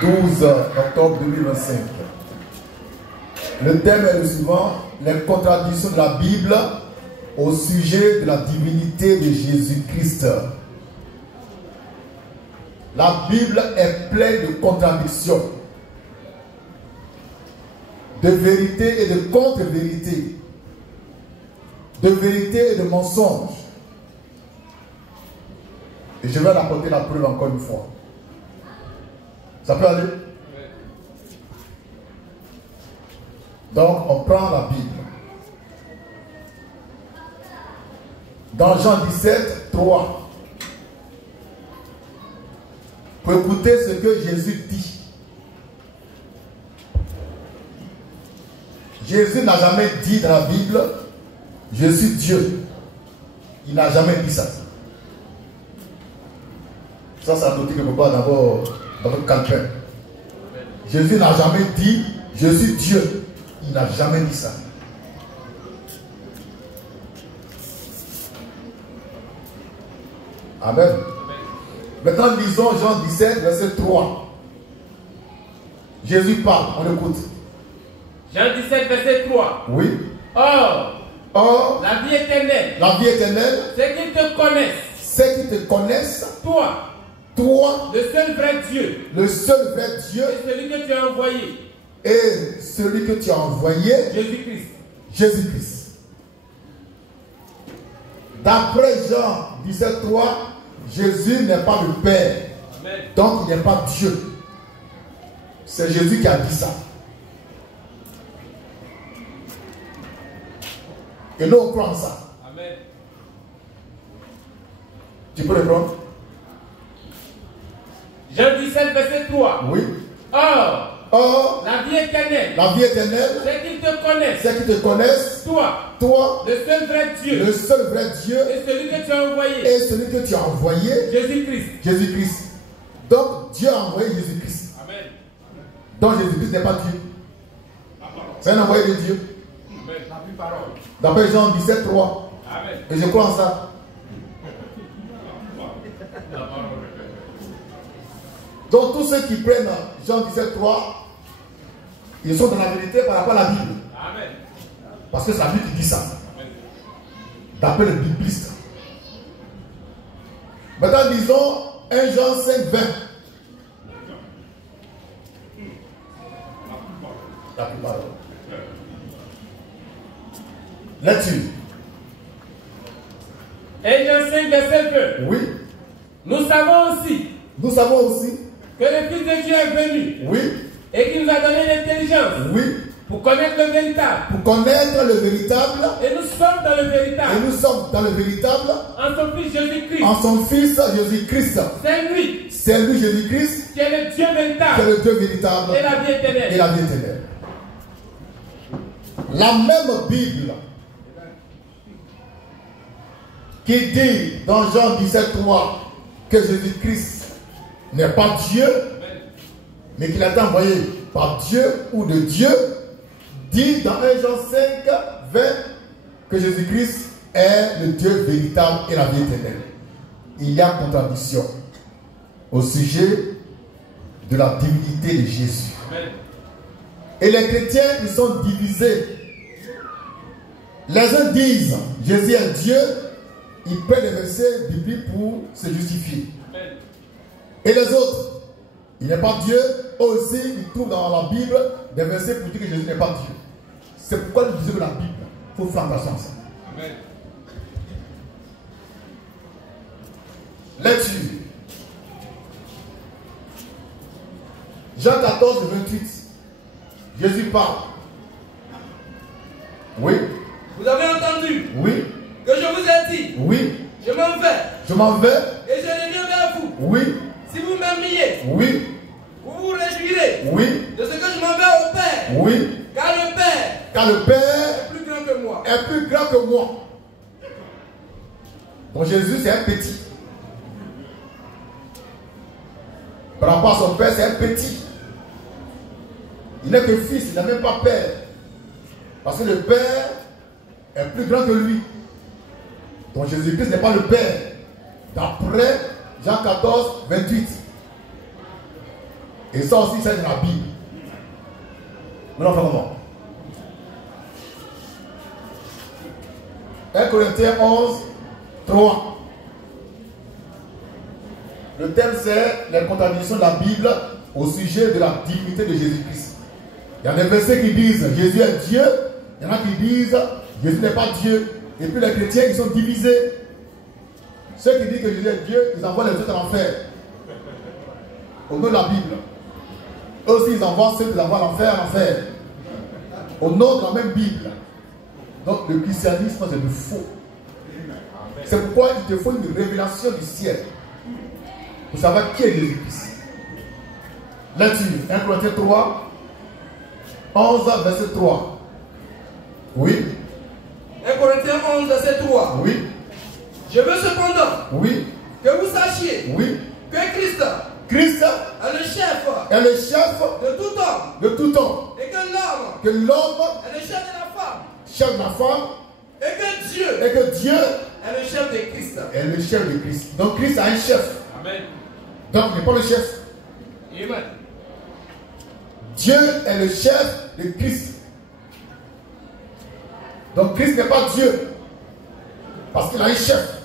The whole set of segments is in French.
12 octobre 2025. Le thème est le suivant: les contradictions de la Bible au sujet de la divinité de Jésus-Christ. La Bible est pleine de contradictions, de vérité et de contre-vérité, de vérité et de mensonges. Et je vais apporter la preuve encore une fois. Ça peut aller? Donc, on prend la Bible. Dans Jean 17, 3. Pour écouter ce que Jésus dit. Jésus n'a jamais dit dans la Bible: je suis Dieu. Il n'a jamais dit ça. Ça, c'est un noté quelque part dans votre calepin. Jésus n'a jamais dit: je suis Dieu. Il n'a jamais dit ça. Amen. Maintenant, lisons Jean 17, verset 3. Jésus parle, on écoute. Jean 17, verset 3. Oui. Or, la vie éternelle, c'est qu'ils te connaissent, toi, le seul vrai Dieu, et celui que tu as envoyé, Jésus-Christ. D'après Jean 17, 3, Jésus n'est pas le Père. Amen. Donc il n'est pas Dieu. C'est Jésus qui a dit ça. Et nous on croit en ça. Amen. Tu peux le prendre? Jean 17, verset 3. Oui. Or, la vie éternelle, c'est qu'ils te connaissent, toi, le seul vrai Dieu, et celui que tu as envoyé, Jésus-Christ. Donc Dieu a envoyé Jésus-Christ. Amen. Donc Jésus-Christ n'est pas Dieu. C'est un envoyé de Dieu. Amen. D'après Jean 17, 3. Amen. Et je crois en ça. Donc tous ceux qui prennent Jean 17, 3, ils sont dans la vérité par rapport à la Bible. Amen. Parce que c'est la Bible qui dit ça. D'après le bibliste. Maintenant lisons 1 Jean 5, 20. La plupart. Lecture. 1 Jean 5, verset 2. Oui. Nous savons aussi que le Fils de Dieu est venu. Oui. Et qu'il nous a donné l'intelligence. Oui. Pour connaître le véritable. Et nous sommes dans le véritable. En son Fils Jésus-Christ. C'est lui Jésus-Christ. Qui est le Dieu véritable. Et la vie éternelle. La même Bible qui dit dans Jean 17, 3 que Jésus-Christ n'est pas Dieu, mais qu'il a été envoyé par Dieu ou de Dieu, dit dans 1 Jean 5, 20 que Jésus-Christ est le Dieu véritable et la vie éternelle. Il y a contradiction au sujet de la divinité de Jésus. Amen. Et les chrétiens, ils sont divisés. Les uns disent Jésus est Dieu, ils prennent les versets bibliques pour se justifier. Amen. Et les autres, il n'est pas Dieu, eux aussi, ils trouvent dans la Bible des versets pour dire que Jésus n'est pas Dieu. C'est pourquoi nous disons que la Bible, il faut faire attention à ça. Amen. Lecture. Jean 14, 28. Jésus parle. Oui. Vous avez entendu? Oui. Que je vous ai dit? Oui. Je m'en vais. Je m'en vais. Et je reviens vers vous. Oui. Si vous m'aimiez, Oui. vous vous réjouirez Oui. de ce que je m'en vais au Père. Oui. Car le Père est plus grand que moi. Est plus grand que moi. Donc Jésus, c'est un petit. Par rapport à son Père, c'est un petit. Il n'est que fils, il n'a même pas père. Parce que le Père est plus grand que lui. Donc Jésus-Christ n'est pas le Père. D'après Jean 14, 28. Et ça aussi, c'est dans la Bible. Maintenant, on fait comment? 1 Corinthiens 11, 3. Le thème, c'est la contradiction de la Bible au sujet de la divinité de Jésus-Christ. Il y a des versets qui disent Jésus est Dieu. Il y en a qui disent Jésus n'est pas Dieu. Et puis les chrétiens, ils sont divisés. Ceux qui disent que Jésus est Dieu, ils envoient les autres en enfer. Au nom de la Bible. Eux aussi, ils envoient ceux qui envoient l'enfer en enfer. Au nom de la même Bible. Donc le christianisme, c'est du faux. C'est pourquoi il te faut une révélation du ciel. Pour savoir qui est Jésus-Christ. Lecture, 1 Corinthiens 3, 11, verset 3. Oui. 1 Corinthiens 11, verset 3. Oui. Je veux cependant oui. que vous sachiez oui. que Christ est le chef de tout homme. De tout homme. Et que l'homme est le chef de la femme. Chef de la femme. Et que Dieu est le chef de Christ. Est le chef de Christ. Donc Christ a un chef. Amen. Donc il n'est pas le chef. Amen. Dieu est le chef de Christ. Donc Christ n'est pas Dieu. Parce qu'il a un chef.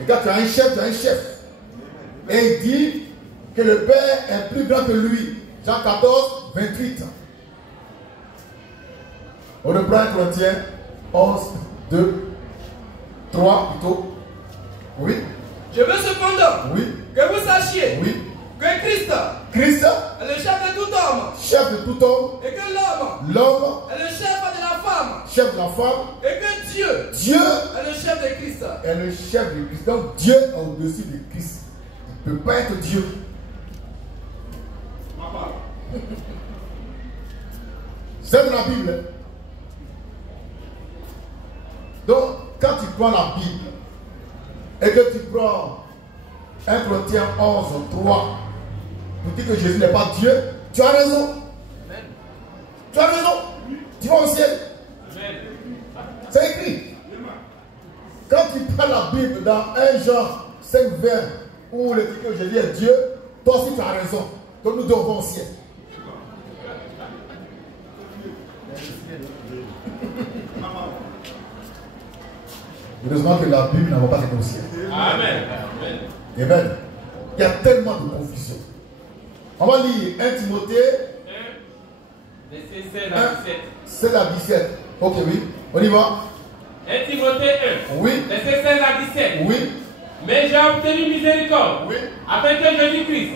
Et quand tu as un chef, tu as un chef. Et il dit que le Père est plus grand que lui. Jean 14, 28. On reprend 1 Corinthiens 11, 2, 3 plutôt. Oui. Je veux cependant que vous sachiez que Christ est le chef de tout homme. Chef de tout homme. Et que l'homme est le chef de la femme. Chef de la femme. Et que Dieu est le chef de Christ. Est le chef de Christ. Donc Dieu est au-dessus de Christ. Il ne peut pas être Dieu. C'est dans la Bible. Donc, quand tu prends la Bible et que tu prends 1 Corinthiens 11, 3, pour dire que Jésus n'est pas Dieu, tu as raison. Amen. Tu as raison. Tu vas au ciel. Amen. C'est écrit. Quand tu prends la Bible dans 1 Jean 5, 20, où il dit que Jésus est Dieu, toi aussi tu as raison. Donc nous devons au ciel. Heureusement que la Bible n'a pas été au ciel. Amen. Amen. Il y a tellement de confusion. On va lire 1 Timothée 1, verset 16 à 17. 16 à 17. Ok, oui. On y va. 1 Timothée 1, oui. verset 16 à 17. Oui. Mais j'ai obtenu miséricorde, afin que Jésus-Christ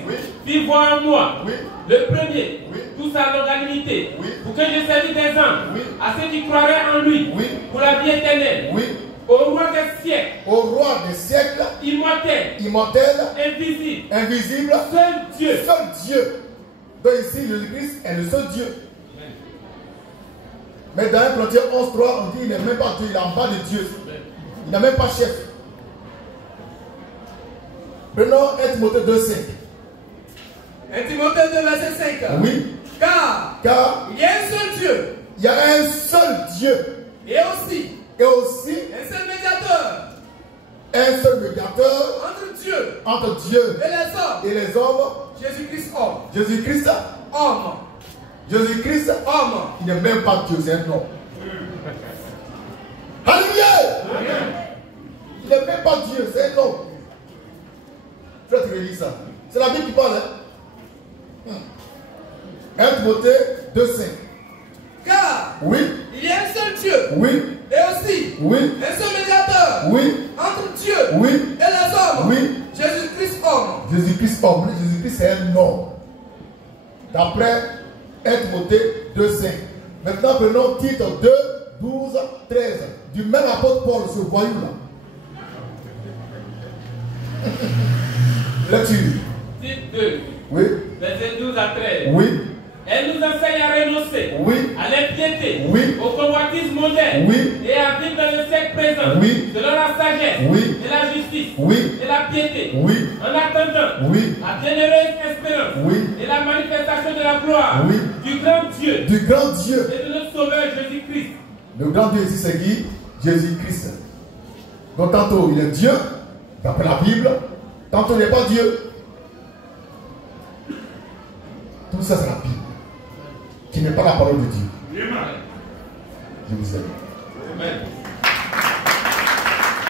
puisse voir en moi, le premier, toute sa longanimité, pour que je servisse des hommes, à ceux qui croiraient en lui, pour la vie éternelle, au roi des siècles, immortel, invisible, seul Dieu. Donc ici, Jésus-Christ est le seul Dieu. Mais dans 1 Corinthiens 11, 3, on dit qu'il n'est même pas Dieu, il est en bas de Dieu. Il n'a même pas chef. Prenons 1 Timothée 2, 5. 1 Timothée 2, verset 5. Oui. Car il y a un seul Dieu. Il y a un seul Dieu. Et aussi un seul médiateur. Un seul médiateur entre Dieu et les hommes. Jésus-Christ homme. Jésus-Christ homme. Jésus-Christ homme. Il n'est même pas Dieu, c'est un homme. Alléluia. Il n'est même pas Dieu, c'est un homme. Je vais te relire ça. C'est la Bible qui parle. 1 Timothée 2, 5. Car il y a un seul Dieu. Et aussi un seul médiateur entre Dieu et les hommes. Jésus-Christ homme. Jésus-Christ homme. Jésus-Christ c'est un homme. D'après 1 Timothée 2, 5. Maintenant prenons Tite 2, 12, 13. Du même apôtre Paul, ce voyou là. Lecture. Tite 2. Verset 12 à 13. Elle nous enseigne à renoncer à l'impiété, au convoitisme moderne et à vivre dans le siècle présent selon la sagesse et la justice et la piété en attendant la bienheureuse espérance et la manifestation de la gloire du grand Dieu et de notre Sauveur Jésus-Christ. Le grand Dieu ici c'est qui? Jésus-Christ. Donc tantôt il est Dieu d'après la Bible, tantôt il n'est pas Dieu. Tout ça, c'est la Bible. Qui n'est pas la parole de Dieu. Je vous aime. Amen.